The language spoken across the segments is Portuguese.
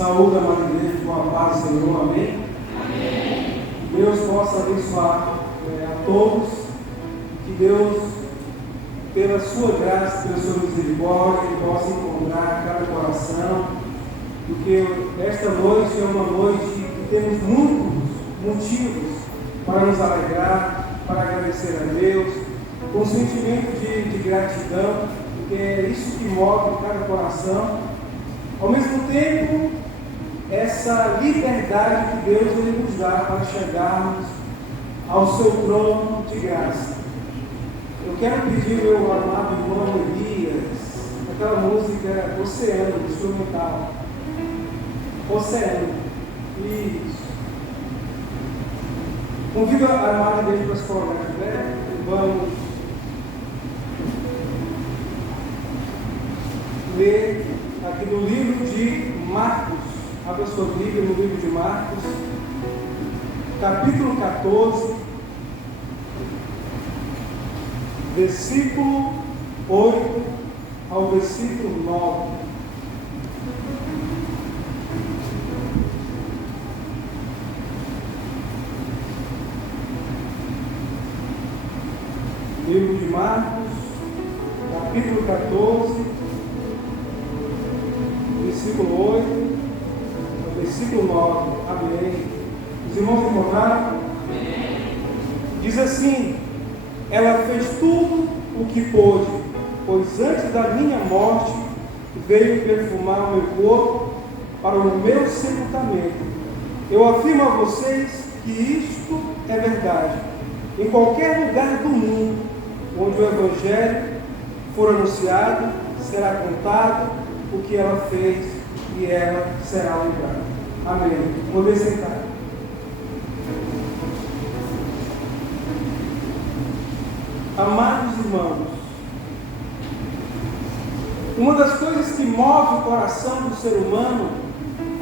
Saúde, amada igreja, com a paz do Senhor, amém? Amém. Que Deus possa abençoar a todos, que Deus, pela sua graça, pela sua misericórdia, possa encontrar cada coração, porque esta noite é uma noite que temos muitos motivos para nos alegrar, para agradecer a Deus, com sentimento de gratidão, porque é isso que move cada coração. Ao mesmo tempo, essa liberdade que Deus nos dá para chegarmos ao seu trono de graça. Eu quero pedir ao meu amado irmão Elias, aquela música Oceano, instrumental. Oceano. Isso. Convido a amada igreja para se colocar de pé. Vamos ler aqui no livro de Marcos. Abra sua Bíblia no livro de Marcos, capítulo 14, versículo 8 ao versículo 9. Livro de Marcos, capítulo 14, versículo 8 ao versículo 9. Amém. Os irmãos encontraram? Amém. Diz assim: ela fez tudo o que pôde, pois antes da minha morte veio perfumar o meu corpo para o meu sepultamento. Eu afirmo a vocês que isto é verdade. Em qualquer lugar do mundo onde o Evangelho for anunciado, será contado o que ela fez e ela será lembrada. Amém. Poder sentar. Amados irmãos, uma das coisas que move o coração do ser humano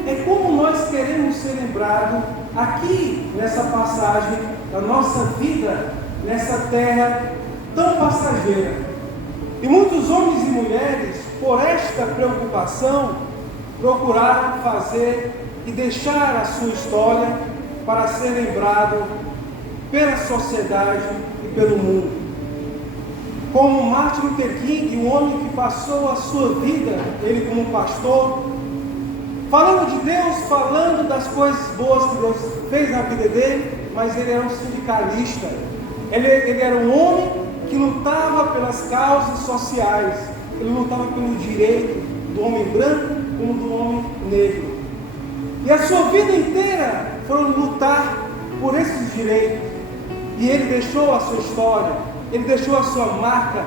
é como nós queremos ser lembrados aqui nessa passagem da nossa vida, nessa terra tão passageira. E muitos homens e mulheres, por esta preocupação, procuraram fazer e deixar a sua história para ser lembrado pela sociedade e pelo mundo. Como Martin Luther King, um homem que passou a sua vida, ele como pastor, falando de Deus, falando das coisas boas que Deus fez na vida dele, mas ele era um sindicalista. Ele era um homem que lutava pelas causas sociais. Ele lutava pelo direito do homem branco como do homem negro. E a sua vida inteira foi lutar por esses direitos. E ele deixou a sua história, ele deixou a sua marca,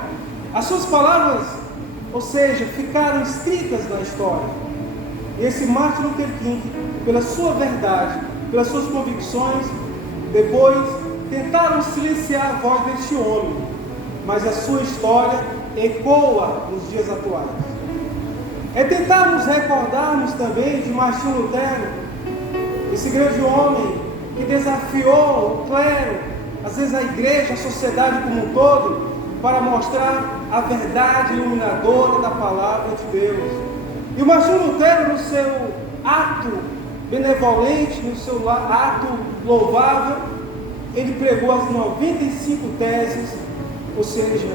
as suas palavras, ou seja, ficaram escritas na história. E esse Martin Luther King, pela sua verdade, pelas suas convicções, depois tentaram silenciar a voz deste homem, mas a sua história ecoa nos dias atuais. É tentarmos recordarmos também de Martim Lutero, esse grande homem que desafiou o clero, às vezes a igreja, a sociedade como um todo, para mostrar a verdade iluminadora da palavra de Deus. E o Martim Lutero, no seu ato benevolente, no seu ato louvável, ele pregou as 95 teses, ou seja,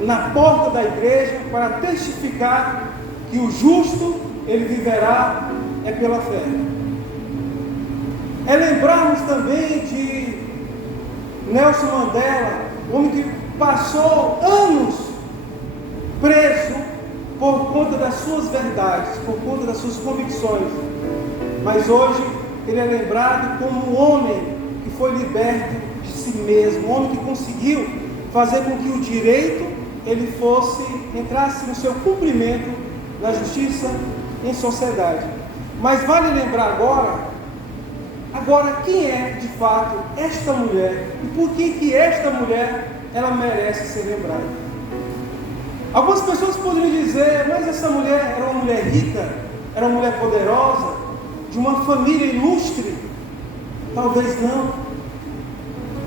na porta da igreja, para testificar que o justo, ele viverá é pela fé. É lembrarmos também de Nelson Mandela, homem que passou anos preso por conta das suas verdades, por conta das suas convicções, mas hoje ele é lembrado como um homem que foi liberto de si mesmo, um homem que conseguiu fazer com que o direito ele entrasse no seu cumprimento na justiça em sociedade. Mas vale lembrar agora quem é de fato esta mulher e por que esta mulher ela merece ser lembrada. Algumas pessoas poderiam dizer, mas essa mulher era uma mulher rica, era uma mulher poderosa, de uma família ilustre. Talvez não.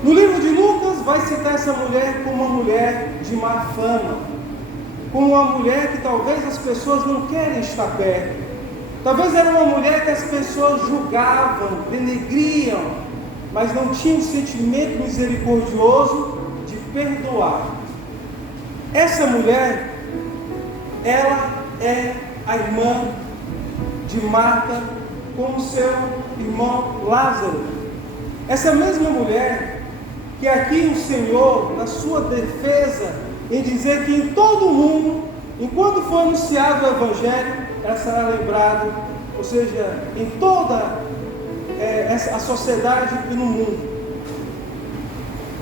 No livro de Lucas vai citar essa mulher como uma mulher de má fama, como uma mulher que talvez as pessoas não querem estar perto, Talvez era uma mulher que as pessoas julgavam, denegriam, mas não tinha um sentimento misericordioso de perdoar. Essa mulher, ela é a irmã de Marta com o seu irmão Lázaro. Essa mesma mulher que aqui o Senhor, na sua defesa, em dizer que em todo o mundo, enquanto for anunciado o Evangelho, ela será lembrada, ou seja, em toda a sociedade e no mundo.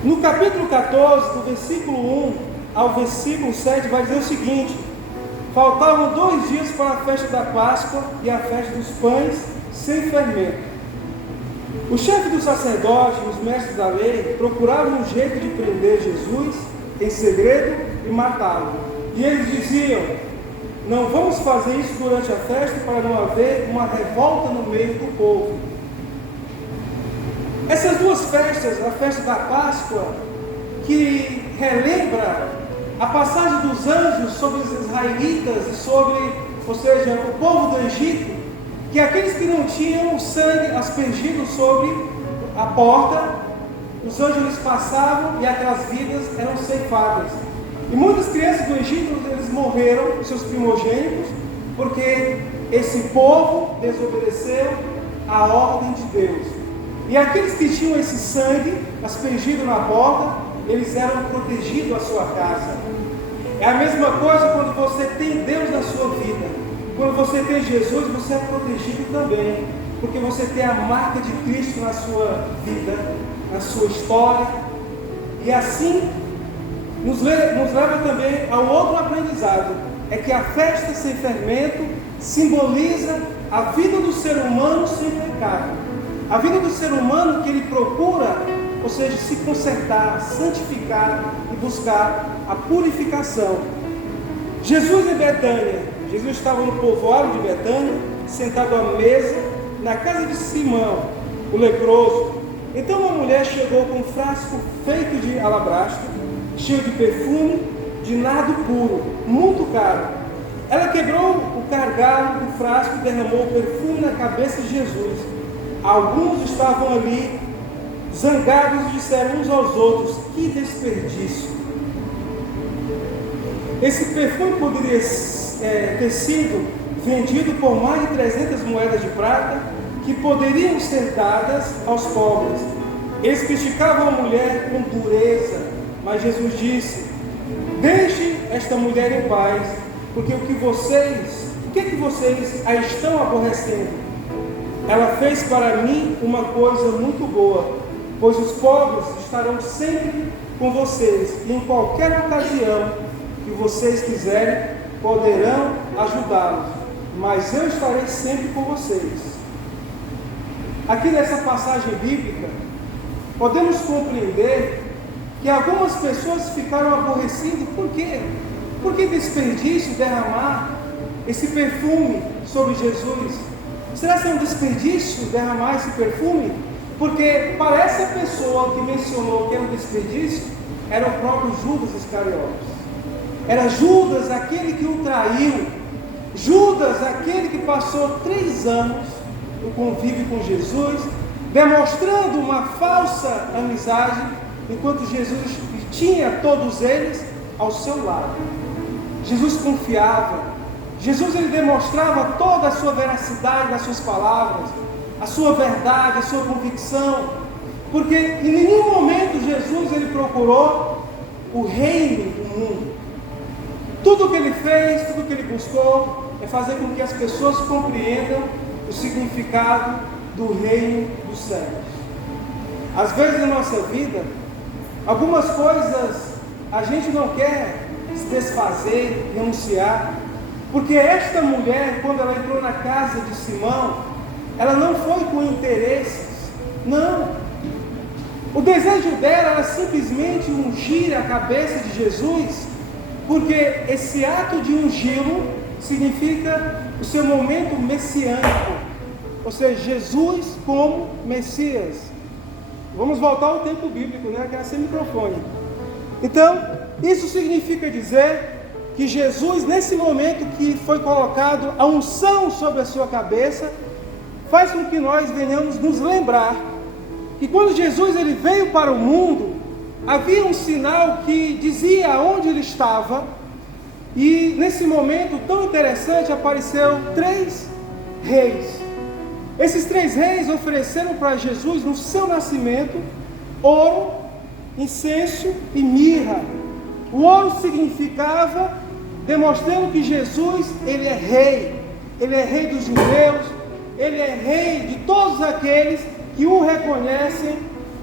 No capítulo 14, do versículo 1 ao versículo 7, vai dizer o seguinte: faltavam 2 dias para a festa da Páscoa e a festa dos pães sem fermento. O chefe dos sacerdotes e os mestres da lei procuravam um jeito de prender Jesus em segredo e matá-lo. E eles diziam: não vamos fazer isso durante a festa para não haver uma revolta no meio do povo. Essas duas festas, a festa da Páscoa, que relembra a passagem dos anjos sobre os israelitas e sobre, ou seja, o povo do Egito, que aqueles que não tinham o sangue aspergido sobre a porta, os anjos passavam e aquelas vidas eram ceifadas. E muitas crianças do Egito, eles morreram, seus primogênitos, porque esse povo desobedeceu à ordem de Deus. E aqueles que tinham esse sangue aspergido na porta, eles eram protegidos à sua casa. É a mesma coisa quando você tem Deus na sua vida. Quando você tem Jesus, você é protegido também, porque você tem a marca de Cristo na sua vida, na sua história. E assim nos leva também ao outro aprendizado, é que a festa sem fermento simboliza a vida do ser humano sem pecado. A vida do ser humano que ele procura, ou seja, se consertar, santificar e buscar a purificação. Jesus em Betânia, Jesus estava no povoado de Betânia, sentado à mesa, na casa de Simão, o leproso. Então uma mulher chegou com um frasco feito de alabastro, cheio de perfume, de nardo puro, muito caro. Ela quebrou o gargalo do frasco e derramou o perfume na cabeça de Jesus. Alguns estavam ali, zangados, e disseram uns aos outros: que desperdício! Esse perfume poderia ter sido vendido por mais de 300 moedas de prata, que poderiam ser dadas aos pobres. Eles criticavam a mulher com dureza, mas Jesus disse: deixe esta mulher em paz, porque o que vocês a estão aborrecendo? Ela fez para mim uma coisa muito boa, pois os pobres estarão sempre com vocês, e em qualquer ocasião que vocês quiserem, poderão ajudá-los, mas eu estarei sempre com vocês. Aqui nessa passagem bíblica, podemos compreender que algumas pessoas ficaram aborrecidas. Por quê? Por que desperdício derramar esse perfume sobre Jesus? Será que é um desperdício derramar esse perfume? Porque para essa pessoa que mencionou que era um desperdício, era o próprio Judas Iscariotes. Era Judas aquele que o traiu. Judas aquele que passou 3 anos no convívio com Jesus, demonstrando uma falsa amizade, enquanto Jesus tinha todos eles ao seu lado. Jesus confiava. Jesus ele demonstrava toda a sua veracidade nas suas palavras, a sua verdade, a sua convicção, porque em nenhum momento Jesus ele procurou o reino do mundo. Tudo o que ele fez, tudo o que ele buscou é fazer com que as pessoas compreendam o significado do reino dos céus. Às vezes na nossa vida, algumas coisas a gente não quer se desfazer, renunciar, porque esta mulher, quando ela entrou na casa de Simão, ela não foi com interesses, não. O desejo dela era simplesmente ungir a cabeça de Jesus, porque esse ato de ungí-lo significa o seu momento messiânico, ou seja, Jesus como Messias. Vamos voltar ao tempo bíblico, né? Que era sem microfone. Então, isso significa dizer que Jesus, nesse momento que foi colocado a unção sobre a sua cabeça, faz com que nós venhamos nos lembrar que quando Jesus ele veio para o mundo, havia um sinal que dizia onde ele estava, e nesse momento tão interessante apareceram 3 reis. Esses 3 reis ofereceram para Jesus no seu nascimento ouro, incenso e mirra. O ouro significava, demonstrando que Jesus ele é rei dos judeus, ele é rei de todos aqueles que o reconhecem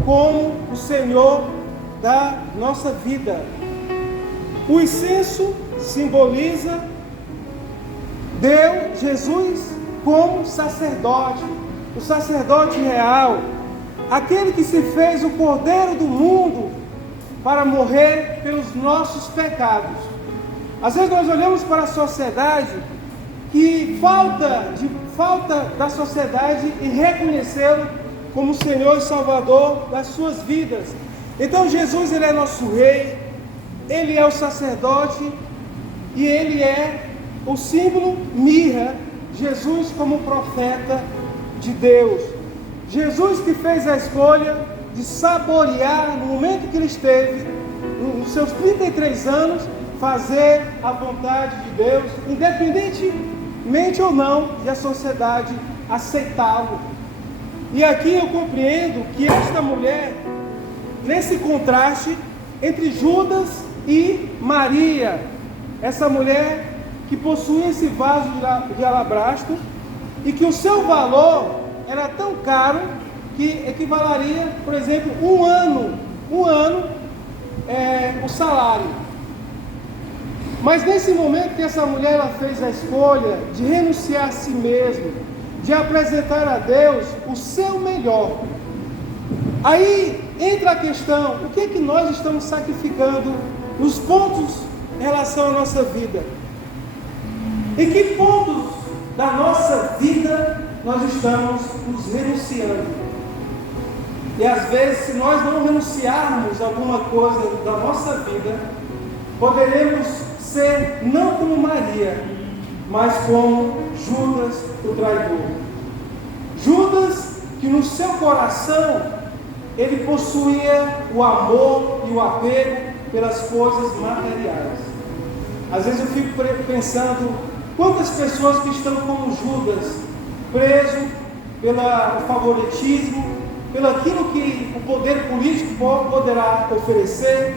como o Senhor da nossa vida. O incenso simboliza Deus, Jesus como sacerdote, o sacerdote real, aquele que se fez o Cordeiro do mundo para morrer pelos nossos pecados. Às vezes nós olhamos para a sociedade que falta da sociedade em reconhecê-lo como Senhor e Salvador das suas vidas. Então Jesus ele é nosso rei, ele é o sacerdote e ele é o símbolo mirra, Jesus como profeta de Deus. Jesus que fez a escolha de saborear no momento que ele esteve, nos seus 33 anos, fazer a vontade de Deus, independentemente ou não de a sociedade aceitá-lo. E aqui eu compreendo que esta mulher, nesse contraste entre Judas e Maria, essa mulher que possuía esse vaso de alabastro e que o seu valor era tão caro que equivalaria, por exemplo, um ano o salário. Mas nesse momento que essa mulher ela fez a escolha de renunciar a si mesma, de apresentar a Deus o seu melhor, aí entra a questão: o que é que nós estamos sacrificando nos pontos em relação à nossa vida? Em que pontos da nossa vida nós estamos nos renunciando? E às vezes, se nós não renunciarmos a alguma coisa da nossa vida, poderemos ser não como Maria, mas como Judas, o traidor. Judas, que no seu coração ele possuía o amor e o apego pelas coisas materiais. Às vezes eu fico pensando quantas pessoas que estão como Judas, preso pelo favoritismo, pelo aquilo que o poder político poderá oferecer,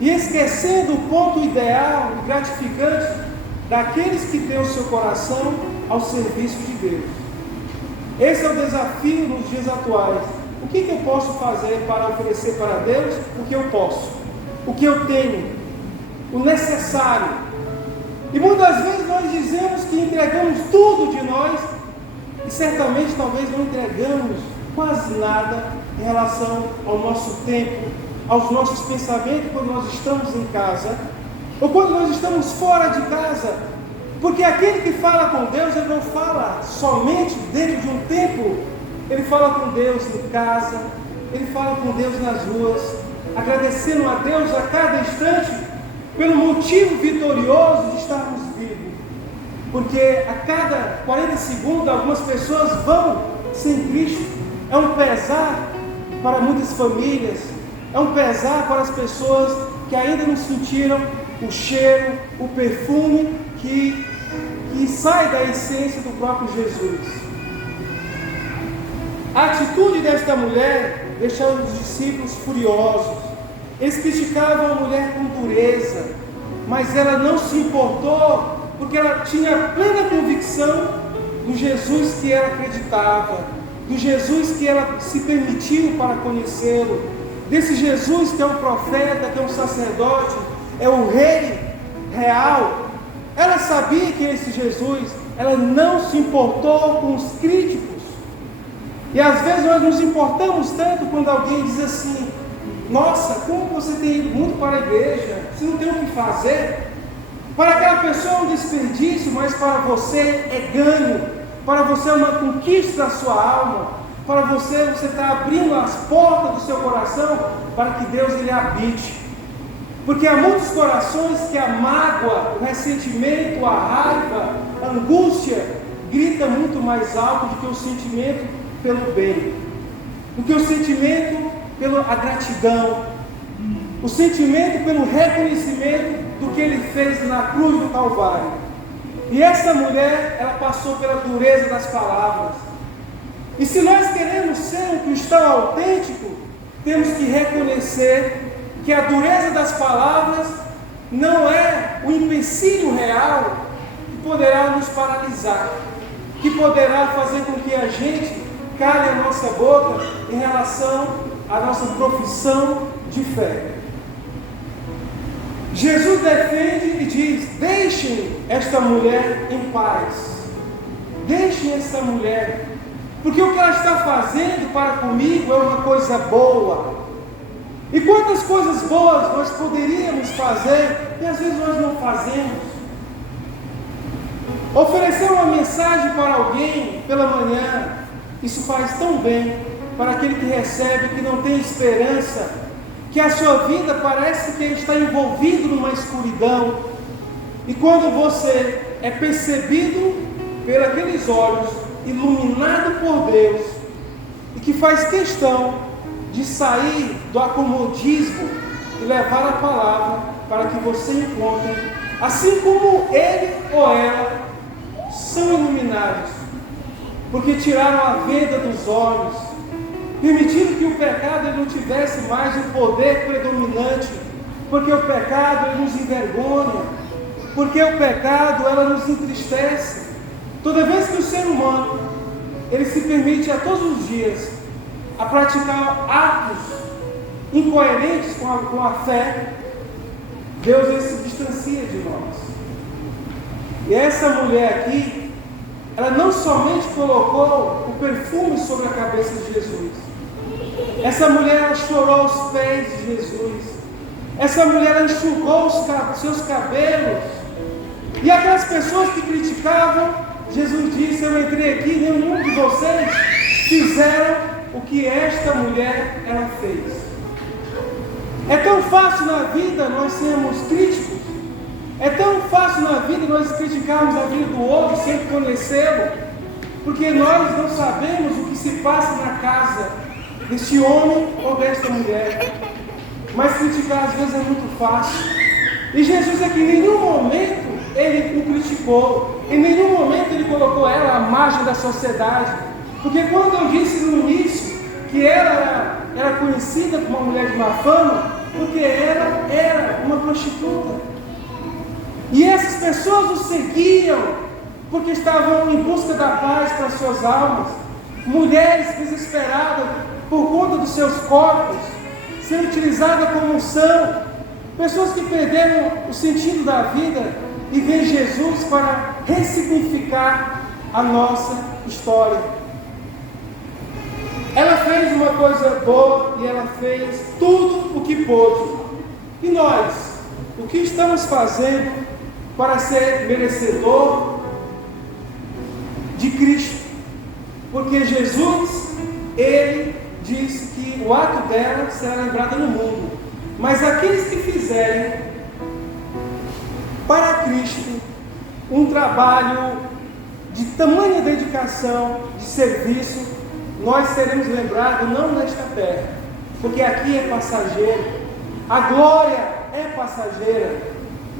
e esquecendo o ponto ideal e gratificante daqueles que têm o seu coração ao serviço de Deus. Esse é o desafio nos dias atuais. O que eu posso fazer para oferecer para Deus o que eu posso, o que eu tenho, o necessário? E muitas vezes nós dizemos que entregamos tudo de nós, e certamente talvez não entregamos quase nada em relação ao nosso tempo, aos nossos pensamentos quando nós estamos em casa, ou quando nós estamos fora de casa. Porque aquele que fala com Deus, ele não fala somente dentro de um templo, ele fala com Deus em casa, ele fala com Deus nas ruas, agradecendo a Deus a cada instante pelo motivo vitorioso de estarmos vivos. Porque a cada 40 segundos algumas pessoas vão sem Cristo. É um pesar para muitas famílias, é um pesar para as pessoas que ainda não sentiram o cheiro, o perfume que sai da essência do próprio Jesus. A atitude desta mulher deixou os discípulos furiosos. Eles criticavam a mulher com dureza, mas ela não se importou, porque ela tinha plena convicção do Jesus que ela acreditava, do Jesus que ela se permitiu para conhecê-lo, desse Jesus que é um profeta, que é um sacerdote, é o rei real. Ela sabia que esse Jesus, ela não se importou com os críticos. E às vezes nós nos importamos tanto quando alguém diz assim: nossa, como você tem ido muito para a igreja, você não tem o que fazer. Para aquela pessoa é um desperdício, mas para você é ganho, para você é uma conquista da sua alma, para você está abrindo as portas do seu coração para que Deus ele habite. Porque há muitos corações que a mágoa, o ressentimento, a raiva, a angústia grita muito mais alto do que o sentimento pelo bem, do que o sentimento pela gratidão, o sentimento pelo reconhecimento do que ele fez na cruz do Calvário. E essa mulher, ela passou pela dureza das palavras. E se nós queremos ser um cristão autêntico, temos que reconhecer que a dureza das palavras não é o empecilho real que poderá nos paralisar, que poderá fazer com que a gente cale a nossa boca em relação à nossa profissão de fé. Jesus defende e diz: deixem esta mulher em paz, deixem esta mulher, porque o que ela está fazendo para comigo é uma coisa boa. E quantas coisas boas nós poderíamos fazer e às vezes nós não fazemos. Oferecer uma mensagem para alguém pela manhã, isso faz tão bem para aquele que recebe, que não tem esperança, que a sua vida parece que está envolvido numa escuridão. E quando você é percebido por aqueles olhos, iluminado por Deus, e que faz questão de sair do acomodismo e levar a palavra para que você encontre, assim como ele ou ela são iluminados, porque tiraram a venda dos olhos, permitindo que o pecado ele não tivesse mais o poder predominante, porque o pecado ele nos envergonha, porque o pecado ela nos entristece. Toda vez que o ser humano ele se permite a todos os dias a praticar atos incoerentes com a fé, Deus ele se distancia de nós. E essa mulher aqui, ela não somente colocou o perfume sobre a cabeça de Jesus, essa mulher ela chorou aos pés de Jesus, essa mulher ela enxugou os seus cabelos, e aquelas pessoas que criticavam, Jesus disse: eu entrei aqui, nenhum de vocês fizeram o que esta mulher ela fez. É tão fácil na vida nós sermos críticos, é tão fácil na vida nós criticarmos a vida do outro sem conhecê-lo, porque nós não sabemos o que se passa na casa deste homem ou desta mulher. Mas criticar às vezes é muito fácil. E Jesus aqui em nenhum momento ele o criticou, em nenhum momento ele colocou ela à margem da sociedade, porque quando eu disse no início que ela era conhecida como uma mulher de má fama, porque ela era uma prostituta, e essas pessoas o seguiam porque estavam em busca da paz para suas almas, mulheres desesperadas por conta dos seus corpos, sendo utilizadas como unção, pessoas que perderam o sentido da vida e vem Jesus para ressignificar a nossa história. Ela fez uma coisa boa e ela fez tudo o que pôde. E nós, o que estamos fazendo para ser merecedor de Cristo? Porque Jesus, ele disse que o ato dela será lembrado no mundo, mas aqueles que fizerem para Cristo um trabalho de tamanha dedicação, de serviço, nós seremos lembrados não nesta terra, porque aqui é passageiro, a glória é passageira,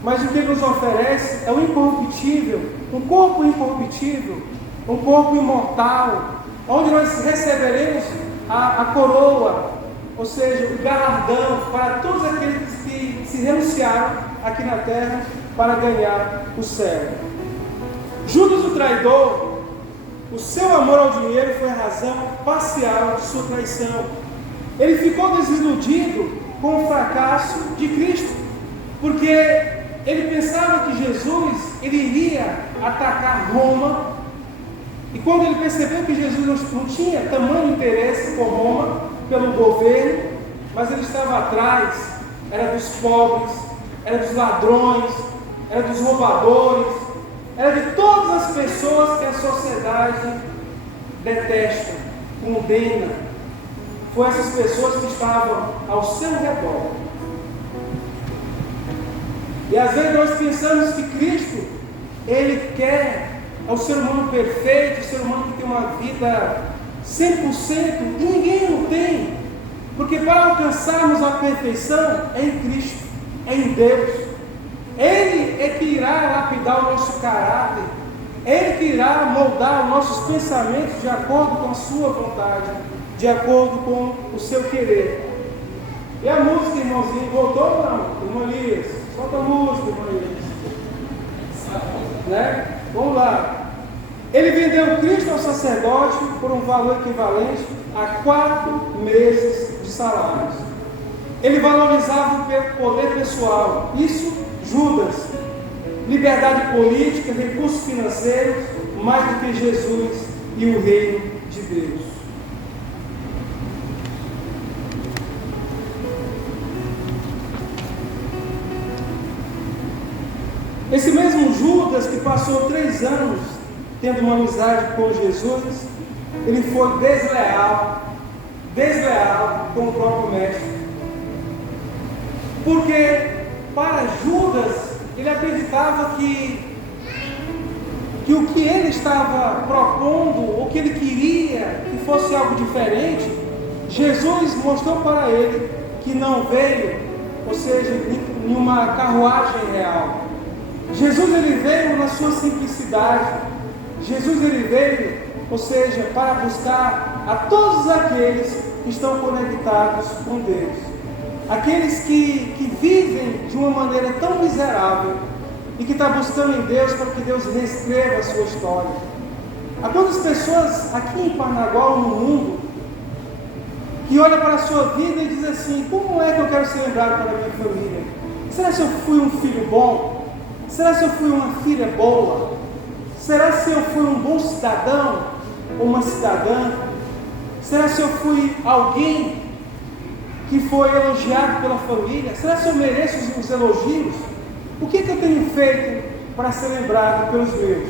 mas o que nos oferece é o incorruptível, um corpo incorruptível, um corpo imortal, onde nós receberemos a coroa, ou seja, o galardão para todos aqueles que se renunciaram aqui na terra para ganhar o céu. Judas o traidor, o seu amor ao dinheiro foi a razão parcial de sua traição. Ele ficou desiludido com o fracasso de Cristo, porque ele pensava que Jesus ele iria atacar Roma, e quando ele percebeu que Jesus não tinha tamanho interesse por Roma, pelo governo, mas ele estava atrás, era dos pobres, era dos ladrões, era dos roubadores, era de todas as pessoas que a sociedade detesta, condena. Foram essas pessoas que estavam ao seu redor. E às vezes nós pensamos que Cristo, Ele quer o ser humano perfeito, o ser humano que tem uma vida 100%, e ninguém o tem. Porque para alcançarmos a perfeição é em Cristo, é em Deus. Ele é que irá lapidar o nosso caráter, Ele que irá moldar os nossos pensamentos de acordo com a sua vontade, de acordo com o seu querer. E a música, irmãozinho, voltou ou não? Irmão Elias, solta a música, irmão Elias. Né? Vamos lá. Ele vendeu Cristo ao sacerdote por um valor equivalente a 4 meses de salários. Ele valorizava o poder pessoal. Isso, Judas. Liberdade política, recursos financeiros, mais do que Jesus e o reino de Deus. Esse mesmo Judas que passou 3 anos tendo uma amizade com Jesus, ele foi desleal com o próprio mestre. Porque para Judas, ele acreditava que o que ele estava propondo, o que ele queria que fosse algo diferente, Jesus mostrou para ele que não veio, ou seja, em uma carruagem real. Jesus ele veio na sua simplicidade. Jesus ele veio, ou seja, para buscar a todos aqueles que estão conectados com Deus. Aqueles que vivem de uma maneira tão miserável e que estão buscando em Deus para que Deus reescreva a sua história. Há quantas pessoas aqui em Parnaguá ou no mundo que olham para a sua vida e dizem assim: como é que eu quero ser lembrado para a minha família? Será que eu fui um filho bom? Será que eu fui uma filha boa? Será que eu fui um bom cidadão ou uma cidadã? Será que eu fui alguém que foi elogiado pela família? Será que eu mereço os elogios? O que eu tenho feito para ser lembrado pelos meus?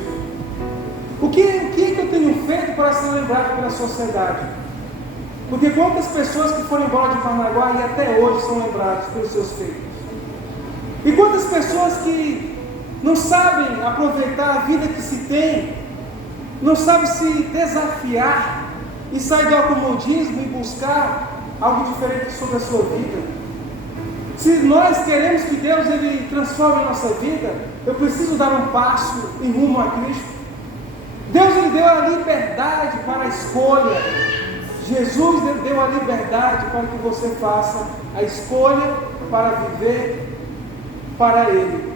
O que eu tenho feito para ser lembrado pela sociedade? Porque quantas pessoas que foram embora de Parnaguá e até hoje são lembradas pelos seus feitos? E quantas pessoas que não sabem aproveitar a vida que se tem, não sabem se desafiar e sair do acomodismo e buscar algo diferente sobre a sua vida? Se nós queremos que Deus ele transforme a nossa vida, eu preciso dar um passo em rumo a Cristo. Deus ele deu a liberdade para a escolha. Jesus deu a liberdade para que você faça a escolha para viver para Ele,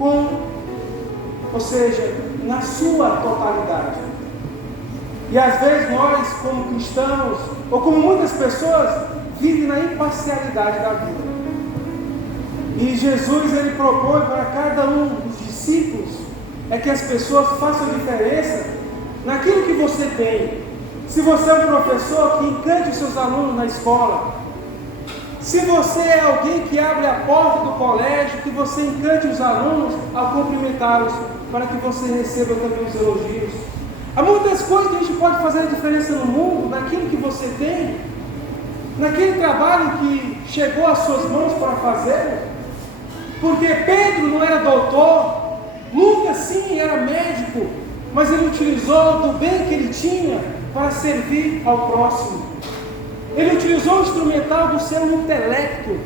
ou seja, na sua totalidade. E às vezes nós, como cristãos, ou como muitas pessoas, vivem na imparcialidade da vida. E Jesus ele propõe para cada um dos discípulos é que as pessoas façam a diferença naquilo que você tem. Se você é um professor, que encante os seus alunos na escola. Se você é alguém que abre a porta do colégio, que você encante os alunos ao cumprimentá-los, para que você receba também os elogios. Há muitas coisas que a gente pode fazer a diferença no mundo, naquilo que você tem, naquele trabalho que chegou às suas mãos para fazer. Porque Pedro não era doutor, Lucas sim era médico, mas ele utilizou do bem que ele tinha para servir ao próximo. Ele utilizou o instrumental do seu intelecto,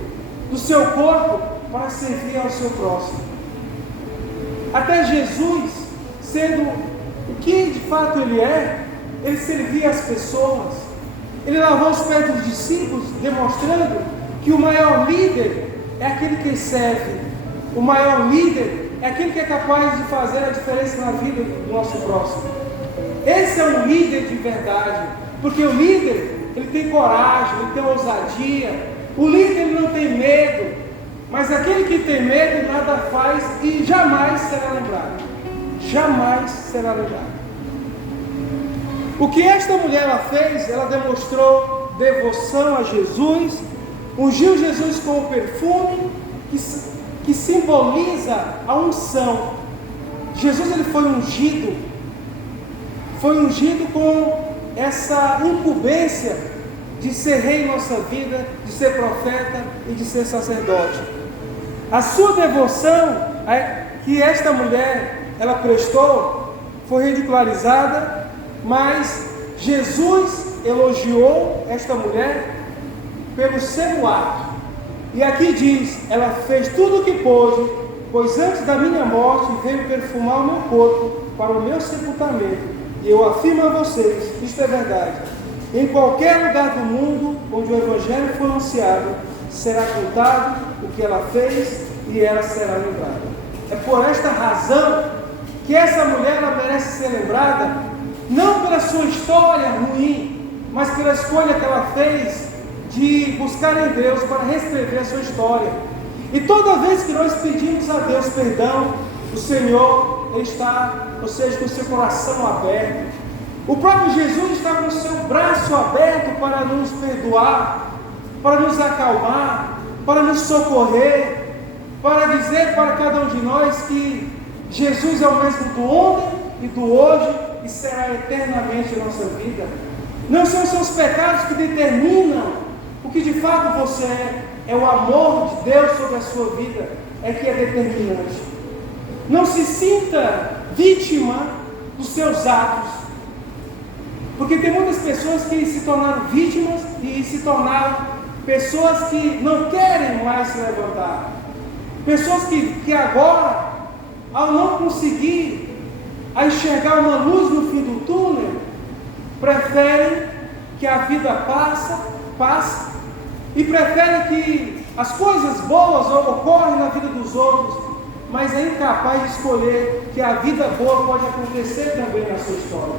do seu corpo, para servir ao seu próximo. Até Jesus, sendo o que de fato ele servia as pessoas. Ele lavou os pés dos discípulos, demonstrando que o maior líder é aquele que serve. O maior líder é aquele que é capaz de fazer a diferença na vida do nosso próximo. Esse é um líder de verdade, porque o líder ele tem coragem, ele tem ousadia. O líder ele não tem medo, mas aquele que tem medo nada faz e jamais será lembrado. Jamais será lembrado. O que esta mulher ela fez, ela demonstrou devoção a Jesus, ungiu Jesus com o perfume que simboliza a unção. Jesus ele foi ungido com essa incumbência de ser rei em nossa vida, de ser profeta e de ser sacerdote. A sua devoção que esta mulher ela prestou foi ridicularizada, mas Jesus elogiou esta mulher pelo seu ato. E aqui diz, ela fez tudo o que pôde, pois antes da minha morte veio perfumar o meu corpo para o meu sepultamento. E eu afirmo a vocês, isto é verdade, em qualquer lugar do mundo onde o Evangelho for anunciado, será contado o que ela fez e ela será lembrada. É por esta razão que essa mulher ela merece ser lembrada, não pela sua história ruim, mas pela escolha que ela fez de buscar em Deus para reescrever a sua história. E toda vez que nós pedimos a Deus perdão, o Senhor Ele está, ou seja, com o seu coração aberto. O próprio Jesus está com o seu braço aberto para nos perdoar, para nos acalmar, para nos socorrer, para dizer para cada um de nós que Jesus é o mesmo do ontem e do hoje e será eternamente em nossa vida. Não são os seus pecados que determinam o que de fato você é o amor de Deus sobre a sua vida, é que é determinante. Não se sinta vítima dos seus atos, porque tem muitas pessoas que se tornaram vítimas e se tornaram pessoas que não querem mais se levantar, pessoas que agora, ao não conseguir enxergar uma luz no fim do túnel, preferem que a vida passe e preferem que as coisas boas ocorrem na vida dos outros, mas é incapaz de escolher que a vida boa pode acontecer também na sua história.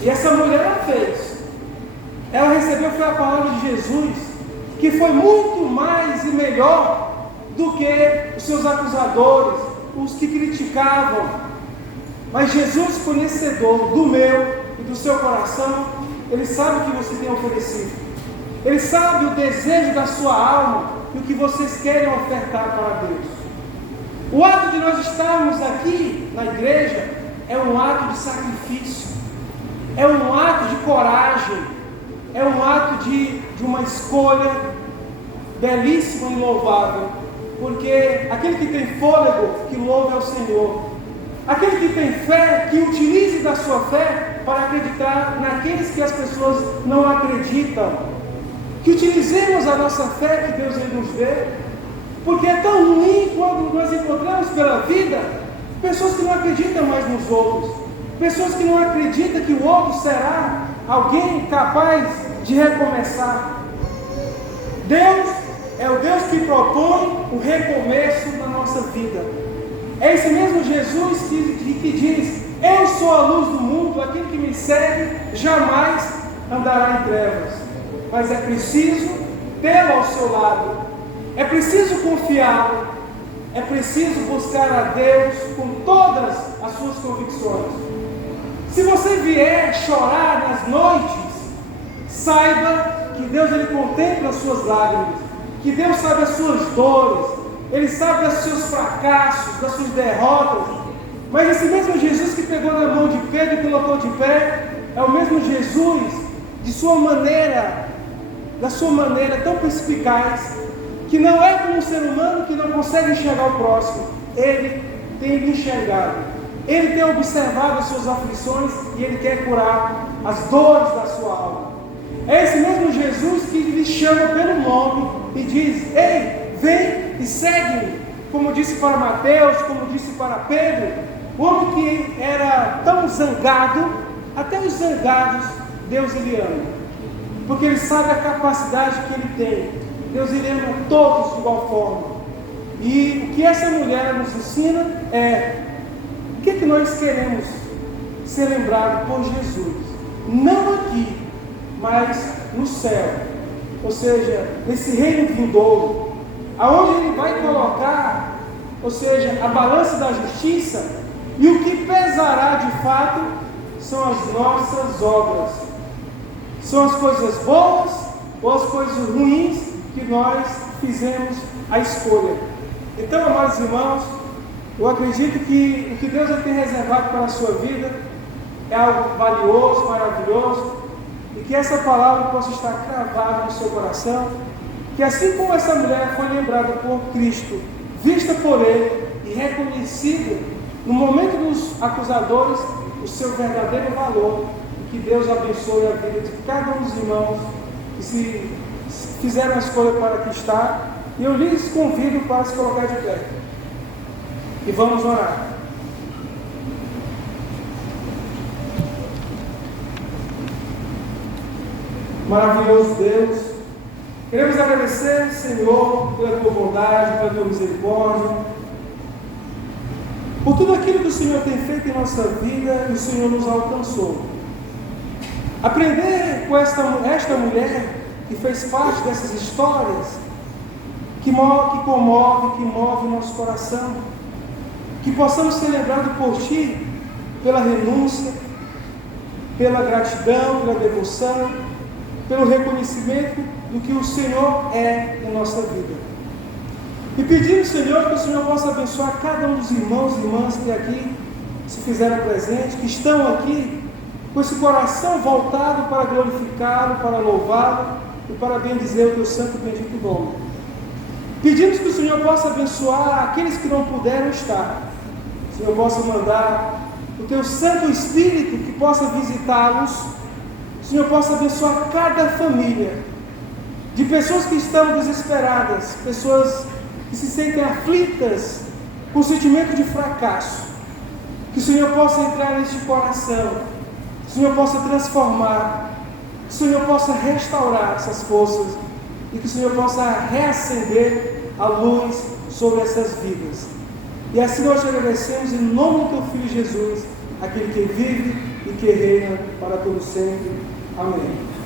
E essa mulher ela fez. Ela recebeu foi a palavra de Jesus, que foi muito mais e melhor do que os seus acusadores, os que criticavam. Mas Jesus, conhecedor do meu e do seu coração, Ele sabe o que você tem oferecido. Ele sabe o desejo da sua alma e o que vocês querem ofertar para Deus. O ato de nós estarmos aqui na igreja é um ato de sacrifício, é um ato de coragem, é um ato de uma escolha belíssima e louvável, porque aquele que tem fôlego, que louve ao Senhor, aquele que tem fé, que utilize da sua fé para acreditar naqueles que as pessoas não acreditam, que utilizemos a nossa fé que Deus nos dê, porque é tão ruim quando nós encontramos pela vida pessoas que não acreditam mais nos outros, pessoas que não acreditam que o outro será alguém capaz de recomeçar. Deus é o Deus que propõe o recomeço na nossa vida. É esse mesmo Jesus que diz: eu sou a luz do mundo, aquele que me segue jamais andará em trevas. Mas é preciso tê-lo ao seu lado, é preciso confiá-lo, é preciso buscar a Deus com todas as suas convicções. Se você vier chorar nas noites, saiba que Deus Ele contempla as suas lágrimas, que Deus sabe as suas dores, Ele sabe dos seus fracassos, das suas derrotas. Mas esse mesmo Jesus que pegou na mão de Pedro e colocou de pé, é o mesmo Jesus, da sua maneira tão perspicaz, que não é como um ser humano que não consegue enxergar o próximo. Ele tem enxergado, Ele tem observado as suas aflições e Ele quer curar as dores da sua alma. É esse mesmo Jesus que lhe chama pelo nome e diz: ei, vem e segue-me, como disse para Mateus, como disse para Pedro, o homem que era tão zangado, até os zangados Deus Ele ama, porque Ele sabe a capacidade que Ele tem. Deus Ele ama todos de igual forma. E o que essa mulher nos ensina é: o que nós queremos ser lembrados por Jesus, não aqui, mas no céu, ou seja, nesse reino vindouro, aonde Ele vai colocar, ou seja, a balança da justiça, e o que pesará de fato são as nossas obras, são as coisas boas ou as coisas ruins que nós fizemos a escolha. Então, amados irmãos, eu acredito que o que Deus tem reservado para a sua vida é algo valioso, maravilhoso, e que essa palavra possa estar cravada no seu coração, que assim como essa mulher foi lembrada por Cristo vista por Ele e reconhecida no momento dos acusadores o seu verdadeiro valor. E que Deus abençoe a vida de cada um dos irmãos que se fizeram a escolha para aqui estar. E eu lhes convido para se colocar de pé. E vamos orar. Maravilhoso Deus, queremos agradecer, Senhor, pela tua bondade, pela tua misericórdia, por tudo aquilo que o Senhor tem feito em nossa vida e o Senhor nos alcançou. Aprender com esta mulher que fez parte dessas histórias, que comove, que move o nosso coração, que possamos ser lembrados por Ti, pela renúncia, pela gratidão, pela devoção, pelo reconhecimento do que o Senhor é em nossa vida. E pedimos, Senhor, que o Senhor possa abençoar cada um dos irmãos e irmãs que aqui se fizeram presentes, que estão aqui com esse coração voltado para glorificá-lo, para louvá-lo e para bendizer o teu santo e bendito nome. Pedimos que o Senhor possa abençoar aqueles que não puderam estar. O Senhor possa mandar o teu Santo Espírito que possa visitá-los. O Senhor possa abençoar cada família, de pessoas que estão desesperadas, pessoas que se sentem aflitas, com sentimento de fracasso. Que o Senhor possa entrar neste coração, que o Senhor possa transformar, que o Senhor possa restaurar essas forças e que o Senhor possa reacender a luz sobre essas vidas. E assim nós te agradecemos em nome do teu Filho Jesus, aquele que vive e que reina para todo sempre. Amém.